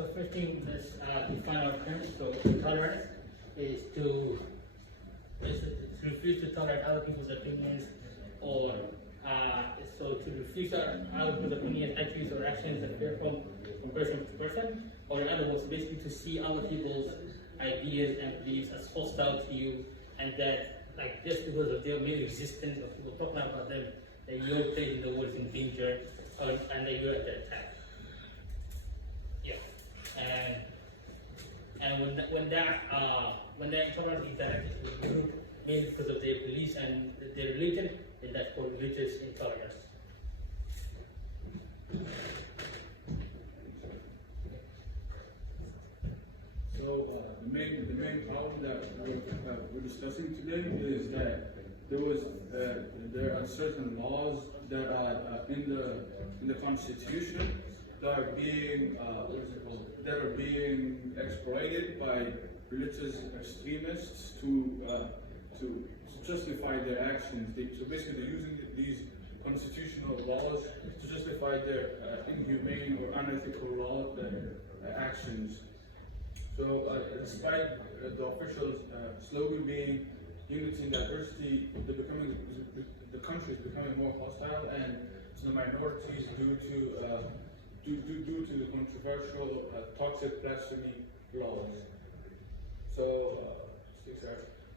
So first thing, let's define our terms. So tolerance is to refuse to tolerate other people's opinions, or so to refuse other people's opinions, attitudes, or actions that differ from person to person, or in other words, basically to see other people's ideas and beliefs as hostile to you, and that like just because of their mere existence or people talking about them, that your place in the world is in danger, and that you're under attack. Yeah, and when that intolerance is directed to a group, mainly because of their beliefs and their religion, then that's called religious intolerance. So the main problem that we're discussing today is that there are certain laws that are in the Constitution that are being that are being exploited by religious extremists to justify their actions. So basically, they're using these constitutional laws to justify their inhumane or unethical actions. So, despite the official slogan being unity and diversity, the country is becoming more hostile and to the minorities due to the controversial toxic blasphemy laws. So,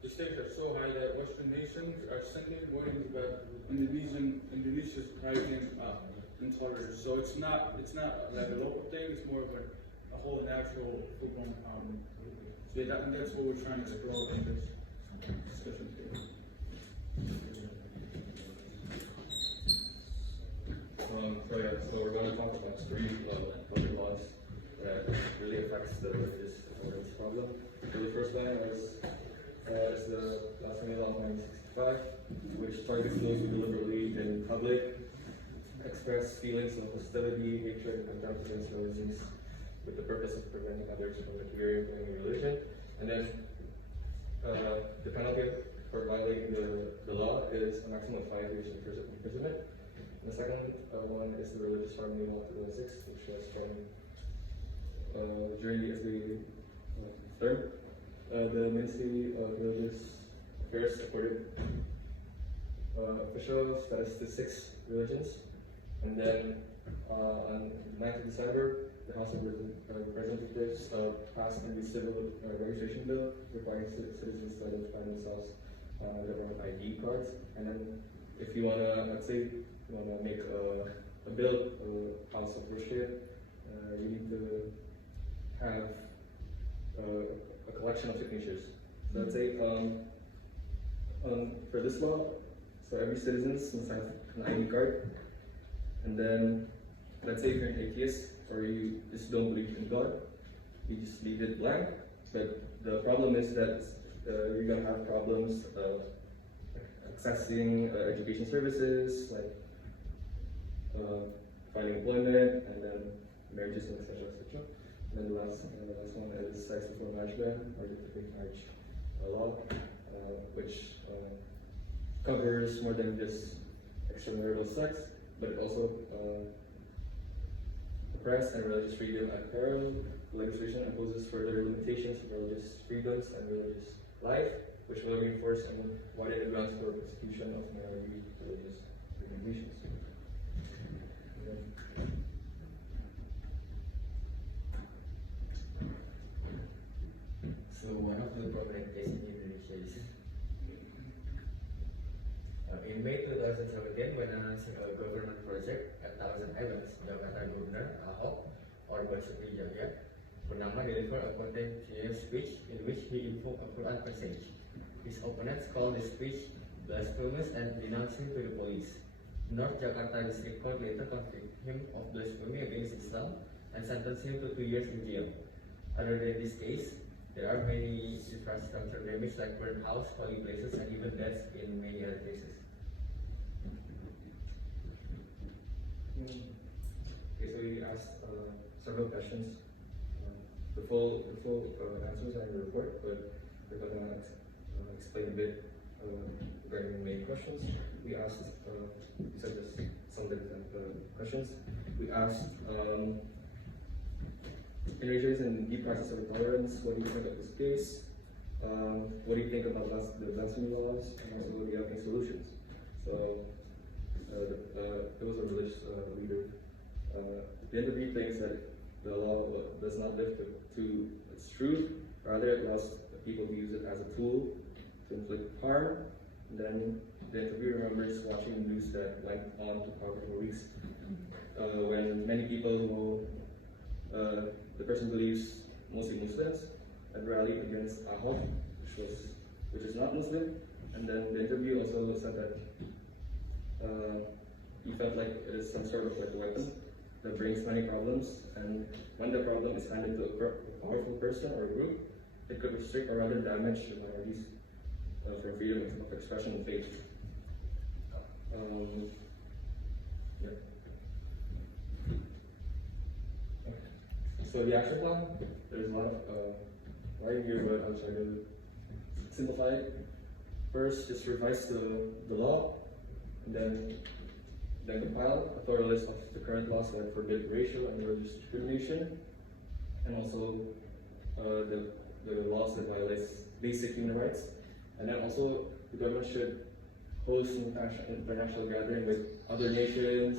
the stakes are so high that Western nations are sending warnings about Indonesia's rising intolerance. So it's not like a local thing; it's more of a whole natural full-blown problem. So yeah, that's what we're trying to explore in this discussion here. So we're going to talk about three public laws that really affects the religious intolerance problem. So the first one is the Blasphemy Law of 1965, which targets those who deliberately in public express feelings of hostility, hatred, and contempt against religions with the purpose of preventing others from adhering to any religion. And then the penalty for violating the law is a maximum of 5 years imprisonment. And the second one is the Religious Harmony Law 2006, which was from during the SB term. The Ministry of Religious Affairs supported official status to 6 religions. And then on the 9th of December, the House of Representatives passed the civil registration bill requiring citizens to identify themselves their own ID cards. And then if you want to, let's say, you want to make a bill, a house of worship, you need to have a collection of signatures. So let's say for this law, so every citizen must have an ID card. And then let's say if you're an atheist or you just don't believe in God, you just leave it blank. But the problem is that you're gonna have problems accessing education services, like finding employment, and then marriages, and etc. etc. And then the last one is sex before marriage ban, or the marriage law, which covers more than just extramarital sex, but it also press and religious freedom at peril. Legislation imposes further limitations of religious freedoms and religious life, which will reinforce and widen the grounds for persecution of minority religious organizations. So one of the prominent cases in Indonesia is in May 2017, when announcing a government project at Thousand Islands, Jakarta Governor Ahok or Basuki Jaya Purnama delivered a contentious speech in which he invoked a Quran passage. His opponents called the speech blasphemous and denounced him to the police. North Jakarta District Court later convicted him of blasphemy against Islam and sentenced him to 2 years in jail. Other than this case, there are many infrastructure damage like burned house, holy places, and even deaths in many other cases. Okay, so we asked several questions. The full answers are in the report, but we're going to explain a bit regarding the main questions. We asked, these are just some of the questions. We asked can you raise in deep process of tolerance? What do you think of this case? What do you think about the blasphemy laws, and also the helping solutions? So it was a religious leader. The interview thinks that the law does not live to its truth, rather it allows people to use it as a tool to inflict harm. And then the interview remembers watching the news that went on to cover for weeks, when many people who the person believes mostly Muslims had rallied against Ahok, which is not Muslim. And then the interview also said that he felt like it is some sort of like a weapon that brings many problems, and when the problem is handed to a powerful person or a group, it could restrict or rather damage the minorities for freedom of expression and faith. Yeah. So the action plan, there's a lot of writing here, but I'll try to simplify it. First, just revise the law, and then compile a thorough list of the current laws that forbid racial and religious discrimination, and also the laws that violate basic human rights. And then also the government should host international gathering with other nations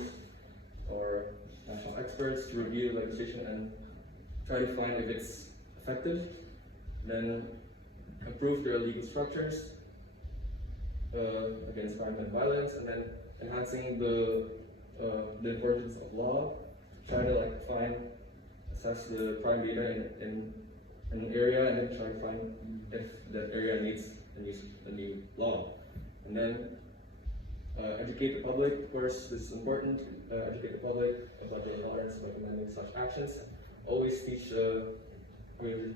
or national experts to review legislation and try to find if it's effective. Then improve their legal structures against crime and violence, and then enhancing the importance of law. Try to assess the crime data in an area, and then try to find if that area needs a new law. And then educate the public. Of course, this is important. Educate the public about the tolerance by recommending such actions. Always teach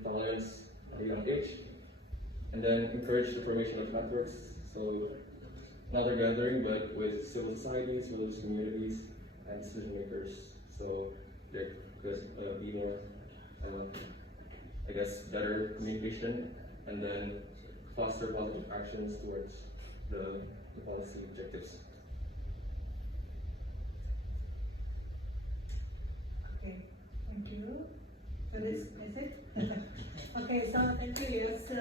tolerance at a young age. And then encourage the formation of networks. So another gathering, but with civil societies, religious communities, and decision makers. So there could be more, better communication, and then foster positive actions towards the policy objectives. Okay, thank you. So this is it. Okay, so thank you. So